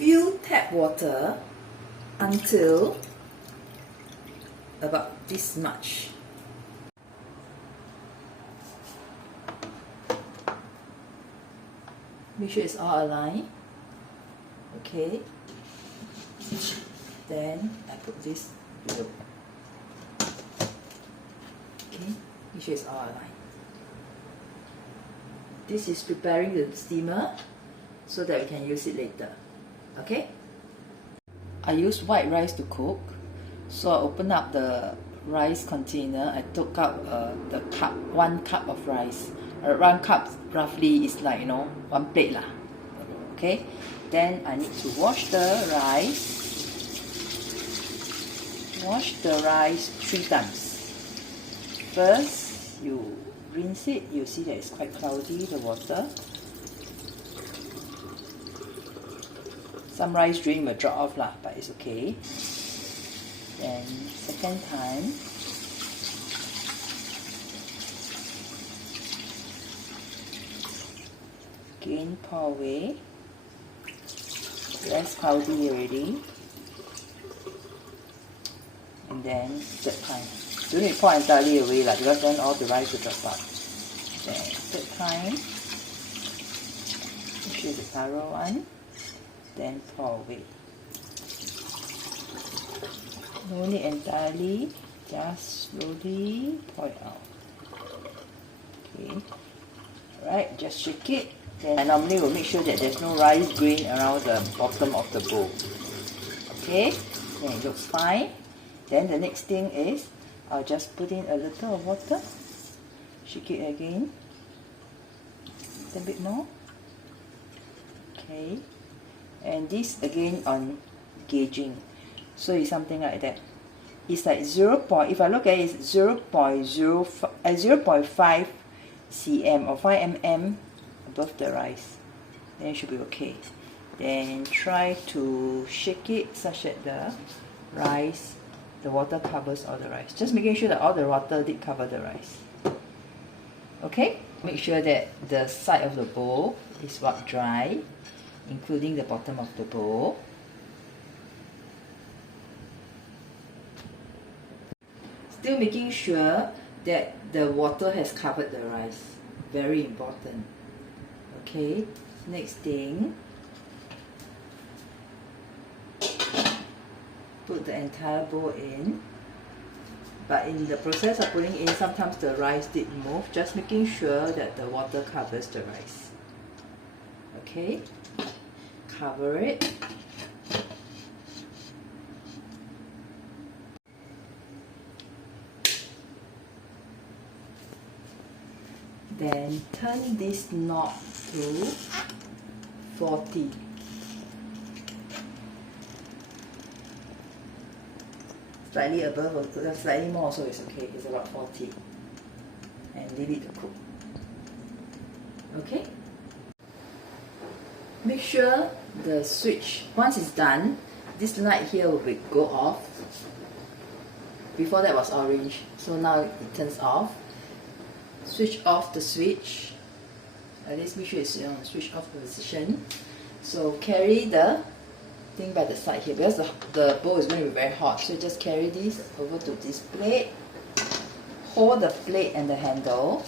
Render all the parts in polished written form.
fill tap water until about this much. Make sure it's all aligned. Okay. Then I put this below. Okay. Make sure it's all aligned. This is preparing the steamer so that we can use it later. Okay. I used white rice to cook, so I opened up the rice container. I took out the cup, 1 cup of rice. 1 cup roughly is like, 1 plate lah. Okay. Then I need to wash the rice. Wash the rice 3 times. First, you rinse it. You see that it's quite cloudy, the water. Some rice drain will drop off lah, but it's okay. Then second time, again pour away. Less cloudy already. And then third time. Don't need to pour entirely away lah, because then all the rice will drop out. Then third time, make sure the thorough one. Then pour away. No need entirely, just slowly pour it out. Okay. Alright, just shake it. Then I normally will make sure that there's no rice grain around the bottom of the bowl. Okay, then it looks fine. Then the next thing is, I'll just put in a little of water. Shake it again. A bit more. Okay. And this again on gauging, so it's something like that. It's like 0. If I look at it, it's 0.5 cm or 5 mm above the rice. Then it should be okay. Then try to shake it such that the rice, the water covers all the rice. Just making sure that all the water did cover the rice. Okay. Make sure that the side of the bowl is wiped dry, including the bottom of the bowl. Still making sure that the water has covered the rice. Very important. Okay, next thing, put the entire bowl in. But in the process of putting in, sometimes the rice did move. Just making sure that the water covers the rice. Okay. Cover it. Then turn this knob to 40. Slightly above or slightly more, so it's okay. It's about 40. And leave it to cook. Okay. Make sure the switch, once it's done, this light here will go off. Before that was orange, so now it turns off. Switch off the switch. At least make sure it's switch off position. So carry the thing by the side here, because the bowl is going to be very hot. So just carry this over to this plate. Hold the plate and the handle.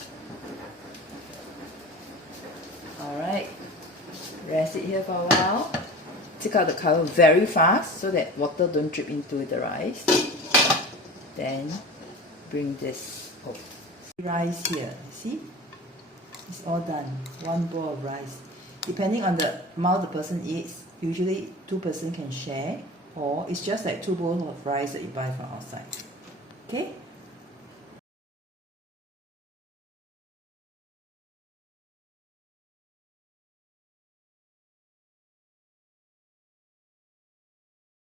Alright. Rest it here for a while. Take out the cover very fast so that water don't drip into the rice. Then bring this over. Rice here, see? It's all done. 1 bowl of rice. Depending on the amount the person eats, usually 2 person can share, or it's just like 2 bowls of rice that you buy from outside. Okay?